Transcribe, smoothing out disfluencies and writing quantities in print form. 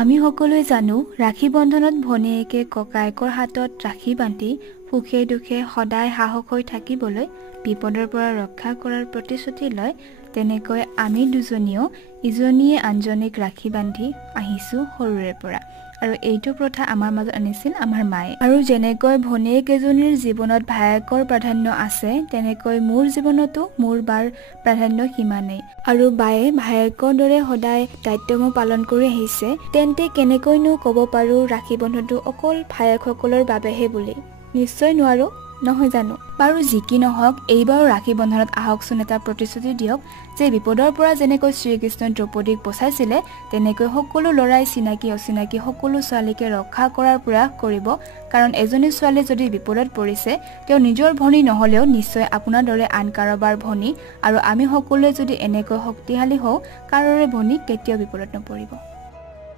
আমি সকলোৱে জানো ৰাখী বন্ধনত ভনীয়েকে ককায়েকৰ হাতত ৰাখী বান্ধি সুখে দুখে সদায় সাহস হৈ থাকিবলৈ বিপদৰ পৰা ৰক্ষা কৰাৰ প্ৰতিশ্ৰুতি লয়। তেনেকৈ আমি দুজনীও ইজনীয়ে আনজনীক ৰাখী বান্ধি আহিছো সৰুৰে পৰা। আৰু এইটো প্ৰথা আমাৰ মাজত আনিছিল আমাৰ মায়ে। আৰু যেনেকৈ ভনীয়েক এজনীৰ জীৱনত ভায়েকৰ প্ৰাধান্য আছে, তেনেকৈ মোৰ জীৱনতো মোৰ বাৰ প্ৰাধান্য সিমানেই। আৰু বায়ে ভায়েকৰ দৰে সদায় দায়িত্বসমূহ পালন কৰি আহিছে। তেন্তে কেনেকৈনো ক'ব পাৰো ৰাখী বন্ধনটো অকল ভায়েকসকলৰ বাবেহে বুলি? নিশ্চয় নোৱাৰো, নহয় জানো? বাৰু যি কি নহওক, এইবাৰো ৰাখী বন্ধনত আহকচোন এটা প্ৰতিশ্ৰুতি দিয়ক যে বিপদৰ পৰা যেনেকৈ শ্ৰীকৃষ্ণই দ্ৰৌপদীক বচাইছিলে, তেনেকৈ সকলো ল'ৰাই চিনাকি অচিনাকি সকলো ছোৱালীকে ৰক্ষা কৰাৰ প্ৰয়াস কৰিব। কাৰণ এজনী ছোৱালী যদি বিপদত পৰিছে, তেওঁ নিজৰ ভনী নহলেও নিশ্চয় আপোনাৰ দৰে আন কাৰোবাৰ ভনী। আৰু আমি সকলোৱে যদি এনেকৈ শক্তিশালী হওঁ, কাৰোৰে ভনী কেতিয়াও বিপদত নপৰিব।